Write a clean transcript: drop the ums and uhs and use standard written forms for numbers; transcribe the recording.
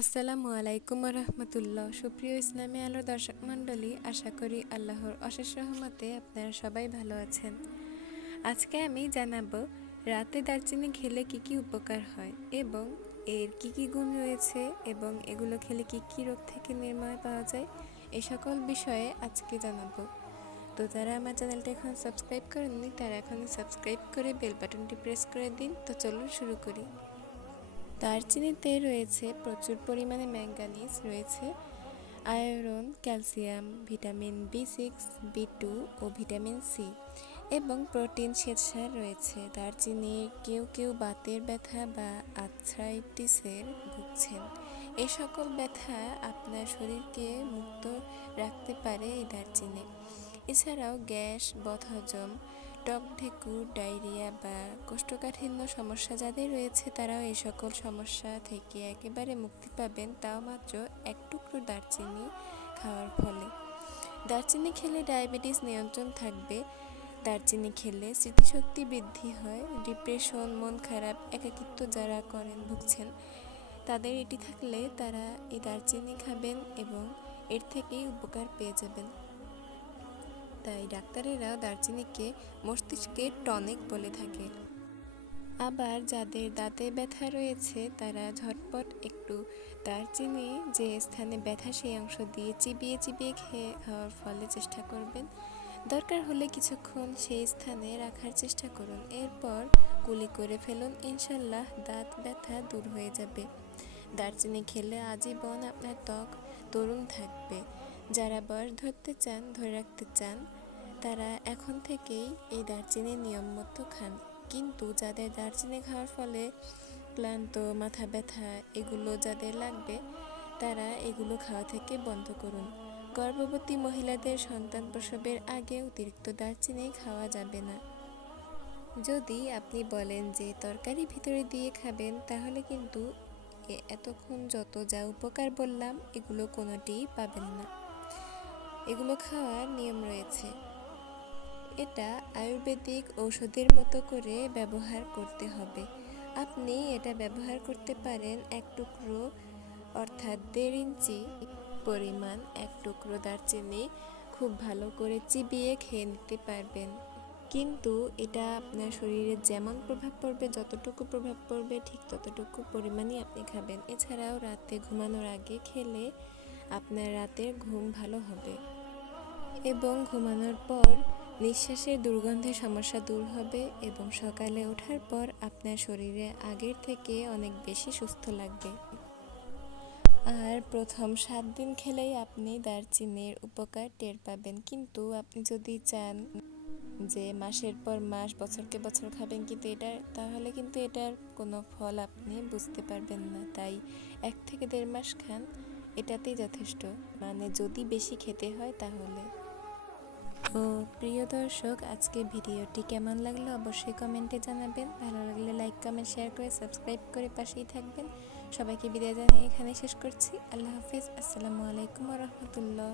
আসসালামু আলাইকুম রহমতুল্লাহ। সুপ্রিয় ইসলামী আলো দর্শক মণ্ডলী, আশা করি আল্লাহর অশেষ রহমতে আপনারা সবাই ভালো আছেন। আজকে আমি জানাবো রাতে দারচিনি খেলে কি কি উপকার হয় এবং এর কি কি গুণ রয়েছে এবং এগুলো খেলে কি কি রোগ থেকে নির্ময় পাওয়া যায়, এই সকল বিষয়ে আজকে জানাবো। তো যারা আমার চ্যানেলটা এখন সাবস্ক্রাইব করেননি তারা এখনই সাবস্ক্রাইব করে বেল বাটনটি প্রেস করে দিন। তো চলুন শুরু করি। দারচিনিতে রয়েছে প্রচুর পরিমাণে ম্যাঙ্গানিজ, রয়েছে iron, calcium, vitamin B6, B2 ও ভিটামিন সি এবং প্রোটিন শ্বেতসার রয়েছে। দারচিনি কেউ কেউ বাতের ব্যথা বা আর্থ্রাইটিসের ভুগছেন, এ সকল ব্যথা আপনার শরীরকে মুক্ত রাখতে পারে এই দারচিনি। এছাড়াও গ্যাস, বদহজম, টক ঢেকুর, ডায়রিয়া বা কোষ্ঠকাঠিন্য সমস্যা যাদের রয়েছে তারাও এই সকল সমস্যা থেকে একেবারে মুক্তি পাবেন, তাও মাত্র এক টুকরো দারচিনি খাওয়ার ফলে। দারচিনি খেলে ডায়াবেটিস নিয়ন্ত্রণ থাকবে। দারচিনি খেলে স্মৃতিশক্তি বৃদ্ধি হয়। ডিপ্রেশন, মন খারাপ, একাকিত্ব যারা ভুগছেন তাদের এটি থাকলে তারা এই দারচিনি খাবেন এবং এর থেকেই উপকার পেয়ে যাবেন। তাই ডাক্তারেরা দারচিনিকে মস্তিষ্কের টনিক বলে থাকে। আবার যাদের দাঁতে ব্যথা রয়েছে তারা ঝটপট একটু দারচিনি যে স্থানে ব্যথা সেই অংশ দিয়ে চিবিয়ে চিবিয়ে খাওয়ার ফলে চেষ্টা করবেন। দরকার হলে কিছুক্ষণ সেই স্থানে রাখার চেষ্টা করুন, এরপর কুলি করে ফেলুন, ইনশাল্লাহ দাঁত ব্যথা দূর হয়ে যাবে। দারচিনি খেলে আজীবন আপনার ত্বক তরুণ থাকবে। যারা বয়স ধরে রাখতে চান তারা এখন থেকেই এই দারচিনি নিয়ম মতো খান। কিন্তু যাদের দারচিনি খাওয়ার ফলে ক্লান্ত, মাথা ব্যথা এগুলো যাদের লাগবে তারা এগুলো খাওয়া থেকে বন্ধ করুন। গর্ভবতী মহিলাদের সন্তান প্রসবের আগে অতিরিক্ত দারচিনি খাওয়া যাবে না। যদি আপনি বলেন যে তরকারি ভিতরে দিয়ে খাবেন, তাহলে কিন্তু এতক্ষণ যা উপকার বললাম এগুলো কোনোটিই পাবেন না। এগুলো খাওয়ার নিয়ম রয়েছে। এটা আয়ুর্বেদিক ঔষধের মতো করে ব্যবহার করতে হবে। আপনি এটা ব্যবহার করতে পারেন এক টুকরো অর্থাৎ 1.5 ইঞ্চি পরিমাণ এক টুকরো দারচিনি খুব ভালো করে চিবিয়ে খেয়ে নিতে পারবেন। কিন্তু এটা আপনার শরীরে যেমন প্রভাব পড়বে, যতটুকু প্রভাব পড়বে ঠিক ততটুকু পরিমাণই আপনি খাবেন। এছাড়াও রাতে ঘুমানোর আগে খেলে আপনার রাতের ঘুম ভালো হবে এবং ঘুমানোর পর নিঃশ্বাসের দুর্গন্ধের সমস্যা দূর হবে এবং সকালে ওঠার পর আপনার শরীরে আগের থেকে অনেক বেশি সুস্থ লাগবে। আর প্রথম 7 দিন খেলেই আপনি দারচিনির উপকার টের পাবেন। কিন্তু আপনি যদি চান যে মাসের পর মাস, বছরকে বছর খাবেন, তাহলে কিন্তু এটার কোনো ফল আপনি বুঝতে পারবেন না। তাই 1 থেকে 1.5 মাস খান, এটাতেই যথেষ্ট। মানে যদি বেশি খেতে হয় তাহলে। তো প্রিয় দর্শক, আজকে ভিডিওটি কেমন লাগলো অবশ্যই কমেন্টে জানাবেন। ভালো লাগলে লাইক, কমেন্ট, শেয়ার করে সাবস্ক্রাইব করে পাশেই থাকবেন। সবাইকে বিদায় জানিয়ে এখানে শেষ করছি। আল্লাহ হাফিজ। আসসালামু আলাইকুম রহমতুল্লাহ।